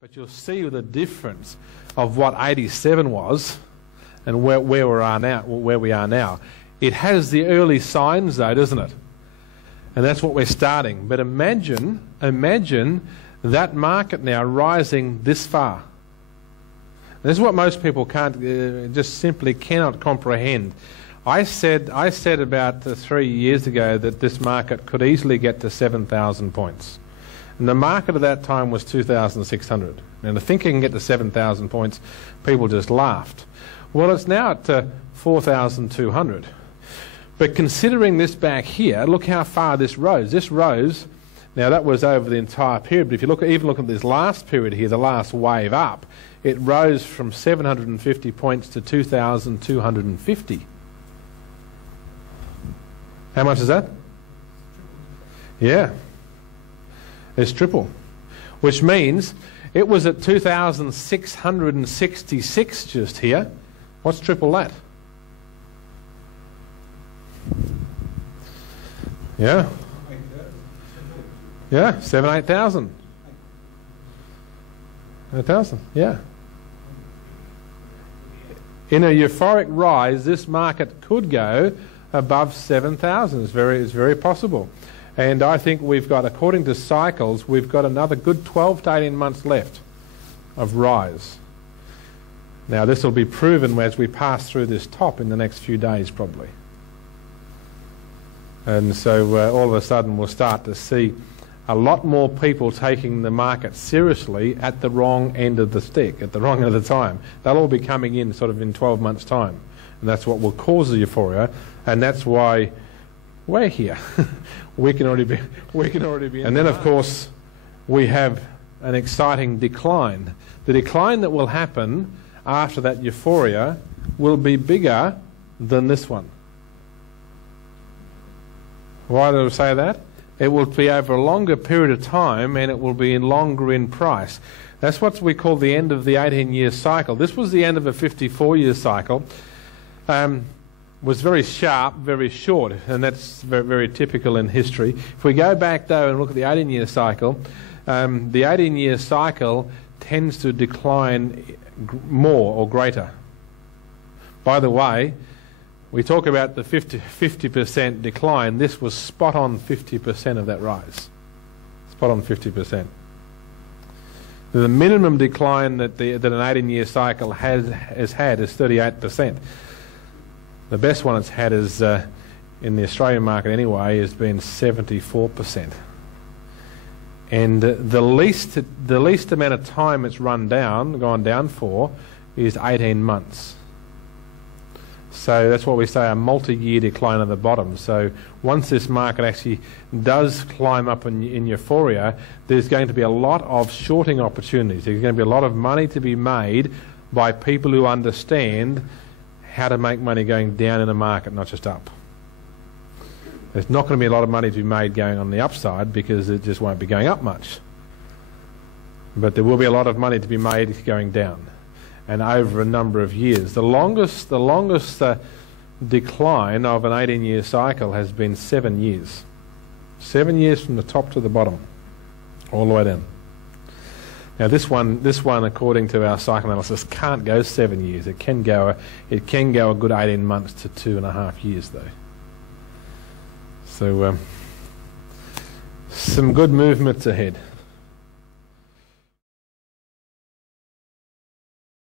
But you'll see the difference of what 87 was and where we are now. It has the early signs though, doesn't it? And that's what we're starting. But imagine that market now rising this far. This is what most people can't, just simply cannot comprehend. I said about 3 years ago that this market could easily get to 7,000 points. And the market at that time was 2,600. And to think it can get to 7,000 points, people just laughed. Well, it's now at 4,200. But considering this back here, look how far this rose. This rose, now that was over the entire period, but if you even look at this last period here, the last wave up, it rose from 750 points to 2,250. How much is that? Yeah. It's triple. Which means it was at 2,666 just here. What's triple that? Yeah. Yeah, 8,000. 8,000, yeah. In a euphoric rise, this market could go above 7,000. It's very possible. And I think we've got, according to cycles, we've got another good 12 to 18 months left of rise. Now this will be proven as we pass through this top in the next few days probably. And so all of a sudden we'll start to see a lot more people taking the market seriously at the wrong end of the stick, at the wrong end of the time. They'll all be coming in sort of in 12 months' time. And that's what will cause the euphoria, and that's why we're here. we can already be and then, of course, we have an exciting decline. The decline that will happen after that euphoria will be bigger than this one. Why do I say that? It will be over a longer period of time, and it will be longer in price. That's what we call the end of the 18-year cycle. This was the end of a 54-year cycle. Was very sharp, very short, and that's very typical in history. If we go back, though, and look at the 18-year cycle, the 18-year cycle tends to decline more or greater. By the way, we talk about the 50% decline. This was spot on 50% of that rise. Spot on 50%. The minimum decline that an 18-year cycle has had is 38%. The best one it's had is, in the Australian market anyway, has been 74%. And the least amount of time it's gone down for, is 18 months. So that's what we say, a multi-year decline at the bottom. So once this market actually does climb up in euphoria, there's going to be a lot of shorting opportunities. There's going to be a lot of money to be made by people who understand how to make money going down in a market, not just up. There's not going to be a lot of money to be made going on the upside because it just won't be going up much. But there will be a lot of money to be made going down, and over a number of years. The longest decline of an 18-year cycle has been 7 years. 7 years from the top to the bottom, all the way down. Now this one, according to our psychoanalysis, can't go 7 years. It can go a good 18 months to 2.5 years, though. So some good movements ahead.